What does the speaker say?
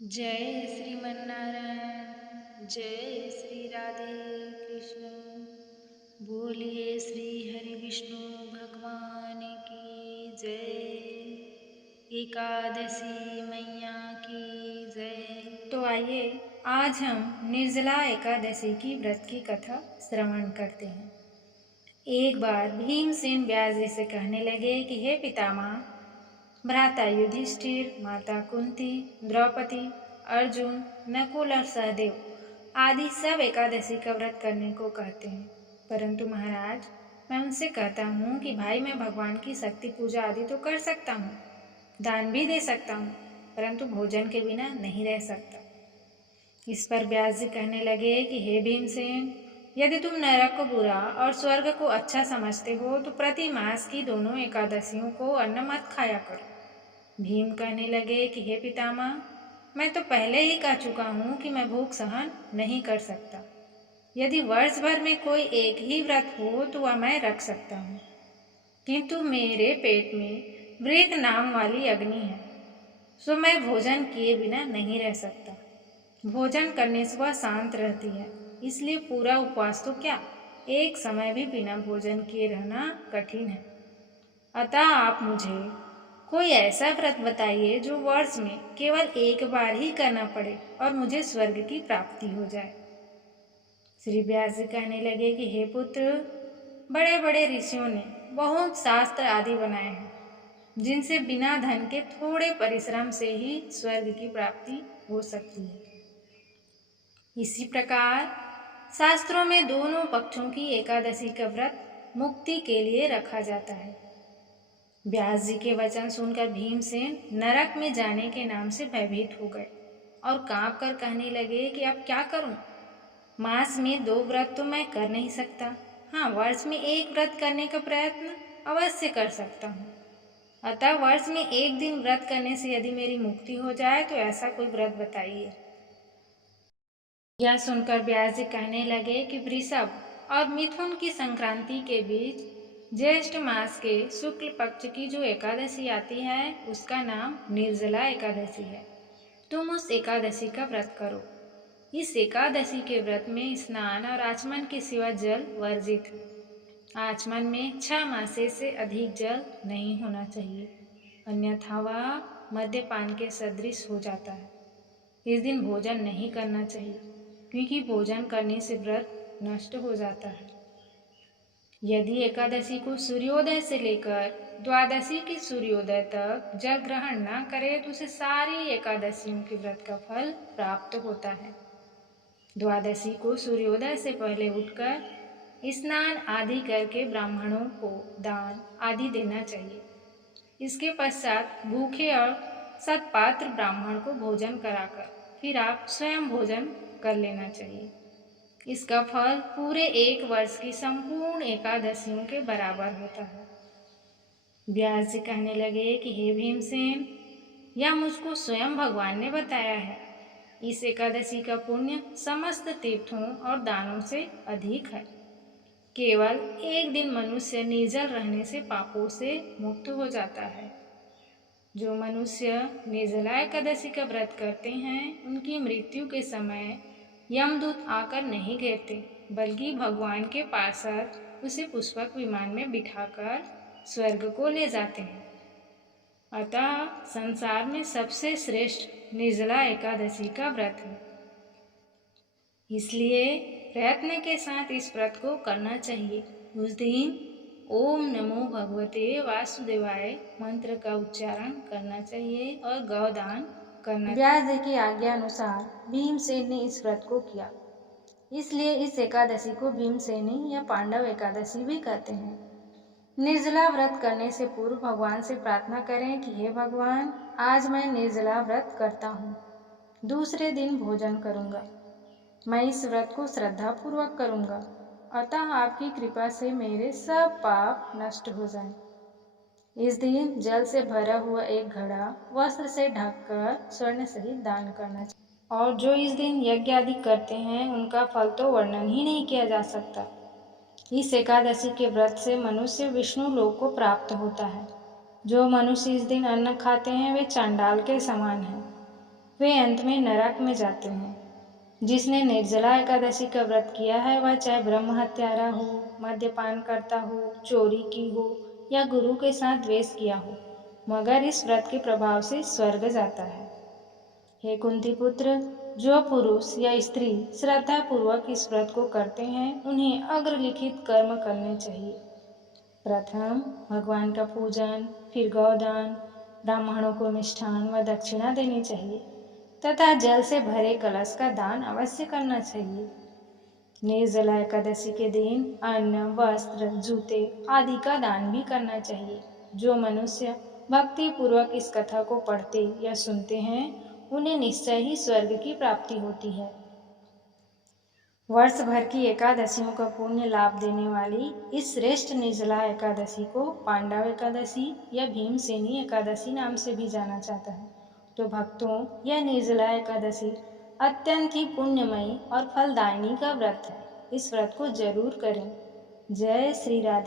जय श्रीमन्नारायण। जय श्री राधे कृष्ण। बोलिए श्री हरि विष्णु भगवान की जय। एकादशी मैया की जय। तो आइए आज हम निर्जला एकादशी की व्रत की कथा श्रवण करते हैं। एक बार भीमसेन व्यास जी से कहने लगे कि हे पितामह, भ्राता युधिष्ठिर, माता कुंती, द्रौपदी, अर्जुन, नकुल और सहदेव आदि सब एकादशी का व्रत करने को कहते हैं, परंतु महाराज मैं उनसे कहता हूँ कि भाई मैं भगवान की शक्ति पूजा आदि तो कर सकता हूँ, दान भी दे सकता हूँ, परंतु भोजन के बिना नहीं रह सकता। इस पर व्यास जी कहने लगे कि हे भीमसेन, यदि तुम नरक को बुरा और स्वर्ग को अच्छा समझते हो तो प्रति मास की दोनों एकादशियों को अन्न मत खाया करो। भीम कहने लगे कि हे पितामह, मैं तो पहले ही कह चुका हूँ कि मैं भूख सहन नहीं कर सकता। यदि वर्ष भर में कोई एक ही व्रत हो तो वह मैं रख सकता हूँ, किंतु मेरे पेट में वृक नाम वाली अग्नि है, सो मैं भोजन किए बिना नहीं रह सकता। भोजन करने से वह शांत रहती है, इसलिए पूरा उपवास तो क्या, एक समय भी बिना भोजन किए रहना कठिन है। अतः आप मुझे कोई ऐसा व्रत बताइए जो वर्ष में केवल एक बार ही करना पड़े और मुझे स्वर्ग की प्राप्ति हो जाए। श्री व्यास जी कहने लगे कि हे पुत्र, बड़े बड़े ऋषियों ने बहुत शास्त्र आदि बनाए हैं, जिनसे बिना धन के थोड़े परिश्रम से ही स्वर्ग की प्राप्ति हो सकती है। इसी प्रकार शास्त्रों में दोनों पक्षों की एकादशी का व्रत मुक्ति के लिए रखा जाता है। व्यास जी के वचन सुनकर भीमसेन नरक में जाने के नाम से भयभीत हो गए और कांप कर कहने लगे कि अब क्या करूं? मास में 2 व्रत तो मैं कर नहीं सकता, हाँ वर्ष में 1 व्रत करने का प्रयत्न अवश्य कर सकता हूँ। अतः वर्ष में 1 दिन व्रत करने से यदि मेरी मुक्ति हो जाए तो ऐसा कोई व्रत बताइए। यह सुनकर व्यास जी कहने लगे कि वृषभ और मिथुन की संक्रांति के बीच ज्येष्ठ मास के शुक्ल पक्ष की जो एकादशी आती है उसका नाम निर्जला एकादशी है। तुम उस एकादशी का व्रत करो। इस एकादशी के व्रत में स्नान और आचमन के सिवा जल वर्जित है। आचमन में 6 मासे से अधिक जल नहीं होना चाहिए, अन्यथा वह मद्यपान के सदृश हो जाता है। इस दिन भोजन नहीं करना चाहिए, क्योंकि भोजन करने से व्रत नष्ट हो जाता है। यदि एकादशी को सूर्योदय से लेकर द्वादशी के सूर्योदय तक जल ग्रहण न करे तो उसे सारी एकादशियों के व्रत का फल प्राप्त होता है। द्वादशी को सूर्योदय से पहले उठकर स्नान आदि करके ब्राह्मणों को दान आदि देना चाहिए। इसके पश्चात भूखे और सत्पात्र ब्राह्मण को भोजन कराकर फिर आप स्वयं भोजन कर लेना चाहिए। इसका फल पूरे 1 वर्ष की संपूर्ण एकादशियों के बराबर होता है। व्यास जी कहने लगे कि हे भीमसेन, यह मुझको स्वयं भगवान ने बताया है। इस एकादशी का पुण्य समस्त तीर्थों और दानों से अधिक है। केवल 1 दिन मनुष्य निर्जल रहने से पापों से मुक्त हो जाता है। जो मनुष्य निर्जला एकादशी का व्रत करते हैं उनकी मृत्यु के समय यमदूत आकर नहीं घेरते, बल्कि भगवान के पार्षद उसे पुष्पक विमान में बिठाकर स्वर्ग को ले जाते हैं। अतः संसार में सबसे श्रेष्ठ निर्जला एकादशी का व्रत है। इसलिए प्रयत्न के साथ इस व्रत को करना चाहिए। उस दिन ओम नमो भगवते वासुदेवाय मंत्र का उच्चारण करना चाहिए और गौदान करना। व्यास जी की आज्ञा अनुसार भीमसेन ने इस व्रत को किया, इसलिए इस एकादशी को भीमसेनी या पांडव एकादशी भी कहते हैं। निर्जला व्रत करने से पूर्व भगवान से प्रार्थना करें कि हे भगवान, आज मैं निर्जला व्रत करता हूँ, दूसरे दिन भोजन करूँगा। मैं इस व्रत को श्रद्धापूर्वक करूँगा, अतः आपकी कृपा से मेरे सब पाप नष्ट हो जाएं। इस दिन जल से भरा हुआ एक घड़ा वस्त्र से ढककर स्वर्ण सहित दान करना चाहिए। और जो इस दिन यज्ञ आदि करते हैं उनका फल तो वर्णन ही नहीं किया जा सकता। इस एकादशी के व्रत से मनुष्य विष्णु लोक को प्राप्त होता है। जो मनुष्य इस दिन अन्न खाते हैं वे चांडाल के समान हैं। वे वे अंत में नरक में जाते हैं। जिसने निर्जला एकादशी का व्रत किया है वह चाहे ब्रह्म हत्यारा हो, मद्यपान करता हो, चोरी की हो या गुरु के साथ द्वेष किया हो, मगर इस व्रत के प्रभाव से स्वर्ग जाता है। हे कुंती पुत्र, जो पुरुष या स्त्री श्रद्धा पूर्वक इस व्रत को करते हैं उन्हें अग्रलिखित कर्म करने चाहिए। प्रथम भगवान का पूजन, फिर गौदान, ब्राह्मणों को मिष्ठान व दक्षिणा देनी चाहिए तथा जल से भरे कलश का दान अवश्य करना चाहिए। निर्जला एकादशी के दिन अन्न, वस्त्र, जूते आदि का दान भी करना चाहिए। जो मनुष्य भक्ति पूर्वक इस कथा को पढ़ते या सुनते हैं उन्हें निश्चय ही स्वर्ग की प्राप्ति होती है। वर्ष भर की एकादशियों का पुण्य लाभ देने वाली इस श्रेष्ठ निर्जला एकादशी को पांडव एकादशी या भीमसेनी एकादशी नाम से भी जाना जाता है। तो भक्तों, यह निर्जला एकादशी अत्यंत ही पुण्यमयी और फलदायिनी का व्रत है। इस व्रत को जरूर करें। जय श्री राधे।